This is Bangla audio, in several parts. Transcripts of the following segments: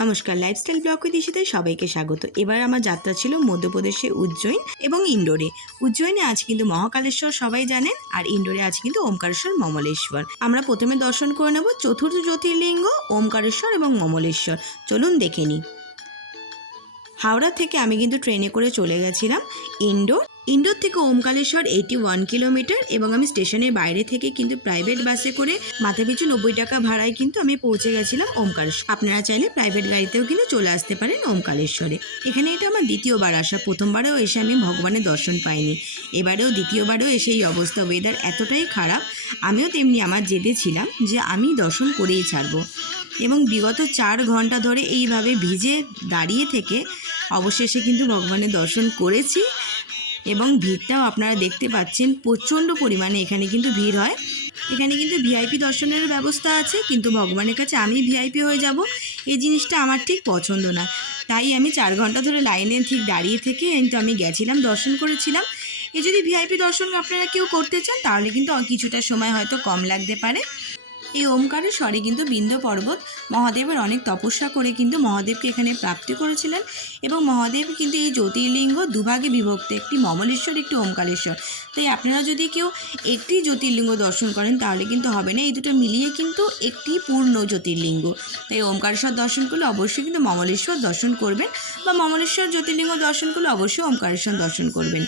নমস্কার, লাইফস্টাইল ব্লগ উইথ ইশিতায় সবাইকে স্বাগত। এবার আমার যাত্রা ছিল মধ্যপ্রদেশে উজ্জয়িন এবং ইন্ডোরে। উজ্জয়িনে আছে কিন্তু মহাকালেশ্বর সবাই জানেন, আর ইন্ডোরে আছে কিন্তু ওমকারেশ্বর মমলেশ্বর। আমরা প্রথমে দর্শন করে নেব চতুর্থ জ্যোতির্লিঙ্গ ওমকারেশ্বর এবং মমলেশ্বর। চলুন দেখে নিই। হাওড়া থেকে আমি কিন্তু ট্রেনে করে চলে গেছিলাম ইন্ডোর থেকে ওমকারেশ্বর 81 কিলোমিটার, এবং আমি স্টেশনের বাইরে থেকে কিন্তু প্রাইভেট বাসে করে মাথাপিছু 90 টাকা ভাড়ায় কিন্তু আমি পৌঁছে গেছিলাম ওমকারেশ্বর। আপনারা চাইলে প্রাইভেট গাড়িতেও কিন্তু চলে আসতে পারেন ওমকারেশ্বরে। এখানে এটা আমার দ্বিতীয়বার আসা। প্রথমবারেও এসে আমি ভগবানের দর্শন পাইনি, এবারেও দ্বিতীয়বারেও এসে এই অবস্থা। ওয়েদার এতটাই খারাপ, আমিও তেমনি আমার জেদে ছিলাম যে আমি দর্শন করেই ছাড়বো, এবং বিগত 4 ঘন্টা ধরে এইভাবে ভিজে দাঁড়িয়ে থেকে অবশেষে কিন্তু ভগবানের দর্শন করেছি। এবং ভিড়টাও আপনারা দেখতে পাচ্ছেন, প্রচণ্ড পরিমাণে এখানে কিন্তু ভিড় হয়। এখানে কিন্তু ভিআইপি দর্শনের ব্যবস্থা আছে, কিন্তু ভগবানের কাছে আমি ভিআইপি হয়ে যাব এই জিনিসটা আমার ঠিক পছন্দ না। তাই আমি 4 ঘন্টা ধরে লাইনে ঠিক দাঁড়িয়ে থেকে কিন্তু আমি গেছিলাম, দর্শন করেছিলাম। যদি ভিআইপি দর্শন আপনারা কেউ করতে চান তাহলে কিন্তু কিছুটা সময় হয়তো কম লাগতে পারে। এই ওমকারেশ্বরে কিন্তু বিন্ধ্য পর্বত মহাদেবের অনেক তপস্যা করে কিন্তু মহাদেবকে এখানে প্রাপ্তি করেছিলেন, এবং মহাদেব কিন্তু এই জ্যোতির্লিঙ্গ দুভাগে বিভক্ত, একটি মমলেশ্বর, একটি ওমকারেশ্বর। তাই আপনারা যদি কেউ একটি জ্যোতির্লিঙ্গ দর্শন করেন তাহলে কিন্তু হবে না, এই দুটো মিলিয়ে কিন্তু একটি পূর্ণ জ্যোতির্লিঙ্গ। তাই ওমকারেশ্বর দর্শন করলে অবশ্যই কিন্তু মমলেশ্বর দর্শন করবেন, বা মমলেশ্বর জ্যোতির্লিঙ্গ দর্শন করলে অবশ্যই ওমকারেশ্বর দর্শন করবেন।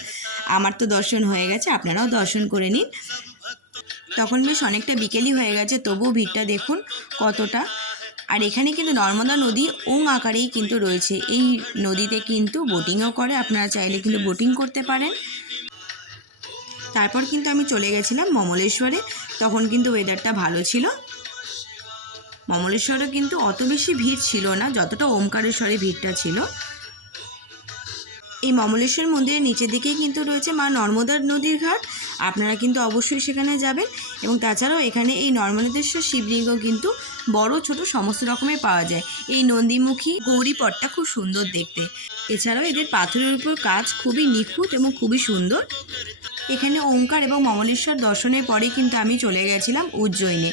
আমার তো দর্শন হয়ে গেছে, আপনারাও দর্শন করে নিন। তখন বেশ অনেকটা বিকেলই হয়ে গেছে, তবুও ভিড়টা দেখুন কতটা। আর এখানে কিন্তু নর্মদা নদী ওং আকারেই কিন্তু রয়েছে। এই নদীতে কিন্তু বোটিংও করে, আপনারা চাইলে কিন্তু বোটিং করতে পারেন। তারপর কিন্তু আমি চলে গেছিলাম মমলেশ্বরে। তখন কিন্তু ওয়েদারটা ভালো ছিল। মমলেশ্বরে কিন্তু অত বেশি ভিড় ছিল না যতটা ওমকারেশ্বরে ভিড়টা ছিল। এই মমলেশ্বর মন্দিরের নিচের দিকেই কিন্তু রয়েছে মা নর্মদার নদীর ঘাট, আপনারা কিন্তু অবশ্যই সেখানে যাবেন। এবং তাছাড়াও এখানে এই নর্মদেশ্বর শিবলিঙ্গ কিন্তু বড় ছোট সমস্ত রকমের পাওয়া যায়। এই নন্দীমুখী গৌরীপটটা খুব সুন্দর দেখতে। এছাড়াও এদের পাথরের উপর কাজ খুবই নিখুঁত এবং খুবই সুন্দর। এখানে ওমকার এবং মমলেশ্বর দর্শনের পরে কিন্তু আমি চলে গেছিলাম উজ্জয়িনে।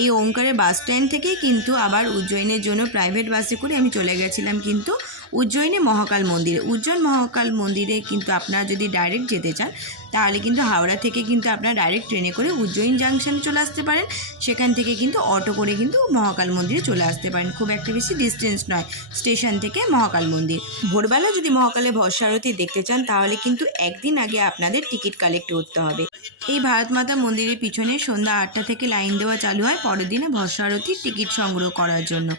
এই ওমকারের বাস স্ট্যান্ড থেকেই কিন্তু আবার উজ্জয়িনের জন্য প্রাইভেট বাসে করে আমি চলে গেছিলাম কিন্তু উজ্জয়িনে মহাকাল মন্দিরে। উজ্জয়িন মহাকাল মন্দিরে কিন্তু আপনারা যদি ডাইরেক্ট যেতে চান তাহলে কিন্তু হাওড়া থেকে কিন্তু আপনারা ডাইরেক্ট ট্রেনে করে উজ্জয়িন জাংশনে চলে আসতে পারেন। সেখান থেকে কিন্তু অটো করে কিন্তু মহাকাল মন্দিরে চলে আসতে পারেন। খুব একটা বেশি ডিস্টেন্স নয় স্টেশন থেকে মহাকাল মন্দির। ভোরবেলা যদি মহাকালে ভস্ম আরতি দেখতে চান তাহলে কিন্তু একদিন আগে আপনাদের টিকিট কালেক্ট করতে হবে। এই ভারত মাতা মন্দিরের পিছনে সন্ধ্যা 8টা থেকে লাইন দেওয়া চালু হয় পরের দিনে ভস্ম আরতির টিকিট সংগ্রহ করার জন্য।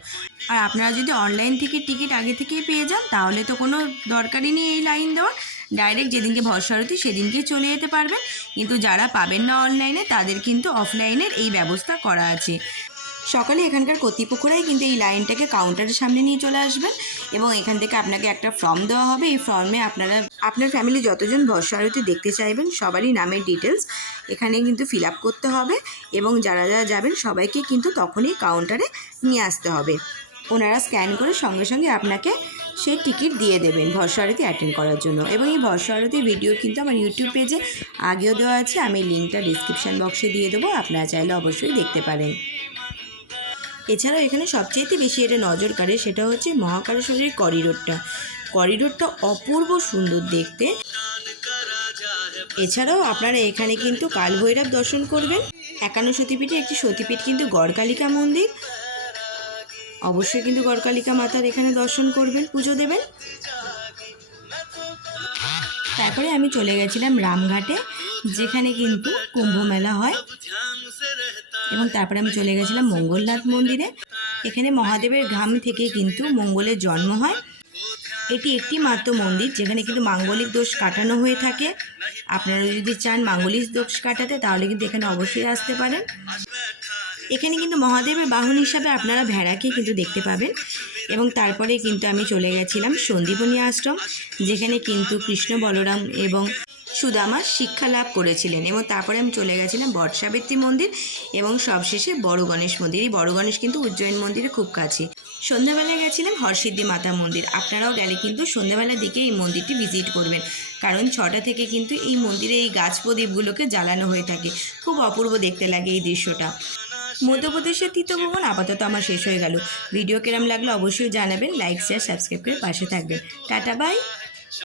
আর আপনারা যদি অনলাইন থেকে টিকিট আগে থেকেই পেয়ে যান তাহলে তো কোনো দরকারই নেই এই লাইন দেওয়ার, ডাইরেক্ট যেদিনকে ভস্ম আরতি সেদিনকেই চলে যেতে পারবেন। কিন্তু যারা পাবেন না অনলাইনে তাদের কিন্তু অফলাইনের এই ব্যবস্থা করা আছে। সকালে এখানকার কর্তৃপক্ষরাই কিন্তু এই লাইনটাকে কাউন্টারের সামনে নিয়ে চলে আসবেন, এবং এখান থেকে আপনাকে একটা ফর্ম দেওয়া হবে। এই ফর্মে আপনার ফ্যামিলি যতজন ভস্ম আরতি দেখতে চাইবেন সবারই নামের ডিটেলস এখানে কিন্তু ফিল আপ করতে হবে, এবং যারা যারা যাবেন সবাইকে কিন্তু তখনই কাউন্টারে নিয়ে আসতে হবে। ওনারা স্ক্যান করে সঙ্গে সঙ্গে আপনাকে সেই টিকিট দিয়ে দেবেন ভস্ম আরতি অ্যাটেন্ড করার জন্য। এবং এই ভস্ম আরতির ভিডিও কিন্তু আমার ইউটিউব পেজে আগেও দেওয়া আছে, আমি লিঙ্কটা ডিসক্রিপশান বক্সে দিয়ে দেবো, আপনারা চাইলে অবশ্যই দেখতে পারেন। এছাড়াও এখানে সবচেয়ে বেশি এটা নজর কাড়ে সেটা হচ্ছে মহাকালেশ্বরের করিডোরটা অপূর্ব সুন্দর দেখতে। এছাড়াও আপনারা এখানে কিন্তু কালভৈরব দর্শন করবেন। 51 সতীপীঠে একটি সতীপীঠ কিন্তু গড়কালিকা মন্দির, অবশ্যই কিন্তু গড়কালিকা মাতার এখানে দর্শন করবেন, পুজো দেবেন। তারপরে আমি চলে গেছিলাম রামঘাটে, যেখানে কিন্তু কুম্ভ মেলা হয়। এবং তারপরে আমি চলে গেছিলাম মঙ্গলনাথ মন্দিরে। এখানে মহাদেবের ঘাম থেকে কিন্তু মঙ্গলের জন্ম হয়। এটি একটি মাত্র মন্দির যেখানে কিন্তু মাঙ্গলিক দোষ কাটানো হয়ে থাকে। আপনারা যদি চান মাঙ্গলিক দোষ কাটাতে তাহলে কিন্তু এখানে অবশ্যই আসতে পারেন। এখানে কিন্তু মহাদেবের বাহন হিসাবে আপনারা ভেড়াকে কিন্তু দেখতে পাবেন। এবং তারপরে কিন্তু আমি চলে গেছিলাম সন্দীপনী আশ্রম, যেখানে কিন্তু কৃষ্ণ, বলরাম এবং সুদামা শিক্ষা লাভ করেছিলেন। এবং তারপরে আমি চলে গেছিলাম বটসাবিত্রী মন্দির, এবং সবশেষে বড় গণেশ মন্দির। এই বড় গণেশ কিন্তু উজ্জয়িন মন্দিরে খুব কাছে। সন্ধ্যাবেলায় গেছিলাম হরসিদ্ধি মাতা মন্দির। আপনারাও গেলে কিন্তু সন্ধ্যাবেলার দিকে এই মন্দিরটি ভিজিট করবেন, কারণ 6টা থেকে কিন্তু এই মন্দিরে এই গাছ প্রদীপগুলোকে জ্বালানো হয়ে থাকে। খুব অপূর্ব দেখতে লাগে এই দৃশ্যটা। মধ্যপ্রদেশের তীর্থভ্রমণ আপাতত আমার শেষ হয়ে গেল। ভিডিও কেরম লাগলো অবশ্যই জানাবেন, লাইক শেয়ার সাবস্ক্রাইব করে পাশে থাকবেন। Tata bye.